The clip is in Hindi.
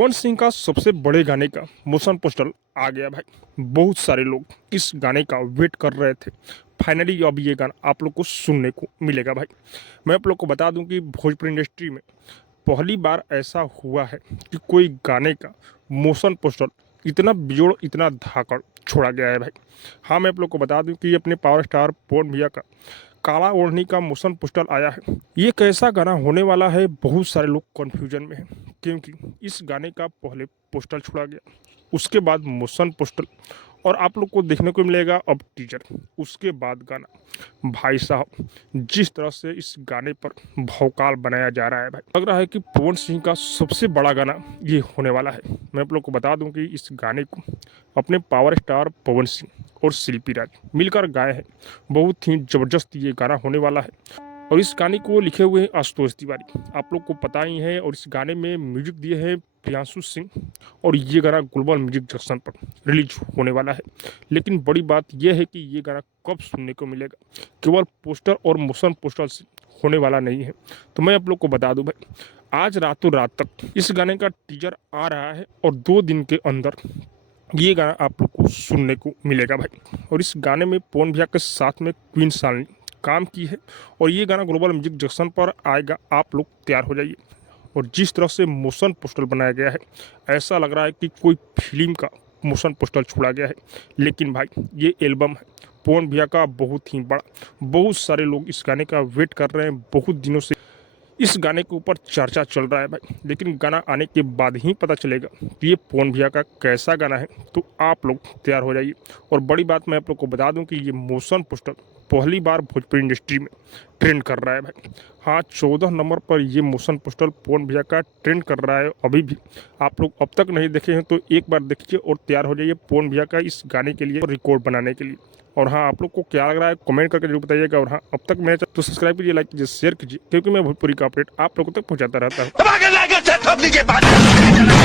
पवन सिंह का सबसे बड़े गाने का मोशन पोस्टर आ गया भाई। बहुत सारे लोग इस गाने का वेट कर रहे थे। फाइनली अब ये गाना आप लोग को सुनने को मिलेगा भाई। मैं आप लोग को बता दूं कि भोजपुरी इंडस्ट्री में पहली बार ऐसा हुआ है कि कोई गाने का मोशन पोस्टर इतना बेजोड़ इतना धाकड़ छोड़ा गया है भाई। हाँ, मैं आप लोग को बता दूं कि अपने पावर स्टार पवन भैया का काला ओढ़नी का मोशन पोस्टर आया है। ये कैसा गाना होने वाला है, बहुत सारे लोग कन्फ्यूजन में हैं, क्योंकि इस गाने का पहले पोस्टर छोड़ा गया, उसके बाद मोशन पोस्टर, और आप लोग को देखने को मिलेगा अब टीजर, उसके बाद गाना। भाई साहब, जिस तरह से इस गाने पर भौकाल बनाया जा रहा है भाई, लग रहा है कि पवन सिंह का सबसे बड़ा गाना ये होने वाला है। मैं आप लोग को बता दूं कि इस गाने को अपने पावर स्टार पवन सिंह और शिल्पी राज मिलकर गाए हैं। बहुत ही जबरदस्त ये गाना होने वाला है। और इस गाने को लिखे हुए हैं आशुतोष तिवारी, आप लोग को पता ही है। और इस गाने में म्यूजिक दिए हैं प्रियांशु सिंह। और ये गाना ग्लोबल म्यूजिक जंक्शन पर रिलीज होने वाला है। लेकिन बड़ी बात यह है कि ये गाना कब सुनने को मिलेगा, केवल पोस्टर और मोशन पोस्टर से होने वाला नहीं है। तो मैं आप लोग को बता दूं भाई, आज रातों रात तक इस गाने का टीजर आ रहा है और 2 दिन के अंदर ये गाना आप लोग को सुनने को मिलेगा भाई। और इस गाने में पवन भैया के साथ में क्वीन सालनी काम की है। और ये गाना ग्लोबल म्यूजिक जंक्शन पर आएगा, आप लोग तैयार हो जाइए। और जिस तरह से मोशन पोस्टर बनाया गया है, ऐसा लग रहा है कि कोई फिल्म का मोशन पोस्टर छोड़ा गया है। लेकिन भाई, ये एल्बम है पवन भैया का बहुत ही बड़ा। बहुत सारे लोग इस गाने का वेट कर रहे हैं, बहुत दिनों से इस गाने के ऊपर चर्चा चल रहा है भाई। लेकिन गाना आने के बाद ही पता चलेगा कि ये पवन भैया का कैसा गाना है। तो आप लोग तैयार हो जाइए। और बड़ी बात मैं आप लोग को बता दूं कि ये मोशन पोस्टर पहली बार भोजपुरी इंडस्ट्री में ट्रेंड कर रहा है भाई। हाँ, 14 नंबर पर ये मोशन पोस्टर पवन भैया का ट्रेंड कर रहा है। अभी भी आप लोग अब तक नहीं देखे हैं तो एक बार देखिए और तैयार हो जाइए पवन भैया का इस गाने के लिए रिकॉर्ड बनाने के लिए। और हाँ, आप लोग को क्या लग रहा है कमेंट करके जरूर बताइएगा। और हाँ, अब तक मेरे चैनल तो सब्सक्राइब कीजिए, लाइक कीजिए, शेयर कीजिए, क्योंकि मैं भोजपुरी का अपडेट आप लोगों तक पहुंचाता रहता हूँ।